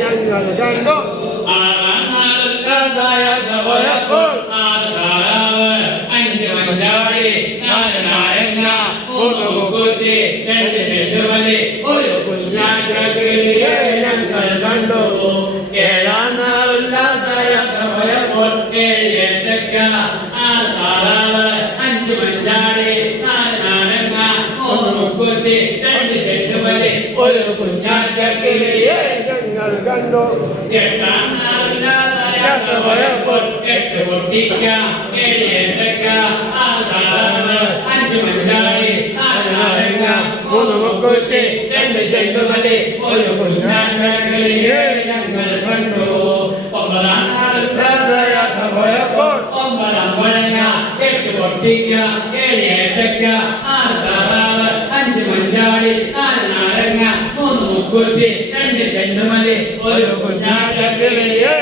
ഞങ്ങൾ കണ്ടു ഒരു കുഞ്ഞാറ്റകിളിയെ ഞങ്ങൾ കണ്ടു ഏഴാം നാളുല്ലാസയാത്ര പോയപ്പോൾ ഏഴേറ്റക്ക ആറ് താറാവ് അഞ്ച് മഞ്ചാടി നാല് നാരങ്ങ മൂന്ന് മുക്കുറ്റി രണ്ട് ചെണ്ടുമല്ലി ഒരു കുഞ്ഞാറ്റക്കിളിയെ ഞങ്ങൾ കണ്ടു എട്ടാം നാളുല്ലാസയാത്ര പോയപ്പോൾ എട്ട് പൊട്ടിക്ക ഏഴേറ്റക്ക ആറ് താറാവ് അഞ്ച് മഞ്ചാടി നാല് നാരങ്ങ മൂന്ന് മുക്കുറ്റി രണ്ട് ചെണ്ടുമല്ലി ഒരു കുഞ്ഞാറ്റക്കിളിയെ ഞങ്ങൾ കണ്ടു ഒമ്പതാം നാളുല്ലാസയാത്ര പോയപ്പോൾ ഒമ്പതാം പഴങ്ങ എട്ട് പൊട്ടിക്ക ഏഴ് ഏത്തക്ക ആറ് താറാവ് അഞ്ച് മഞ്ചാടി നാല് നാരങ്ങ മൂന്ന് മുക്കുറ്റി രണ്ട് ചെണ്ടുമല്ലി ഒരു കുഞ്ഞാറ്റക്കിളിയെ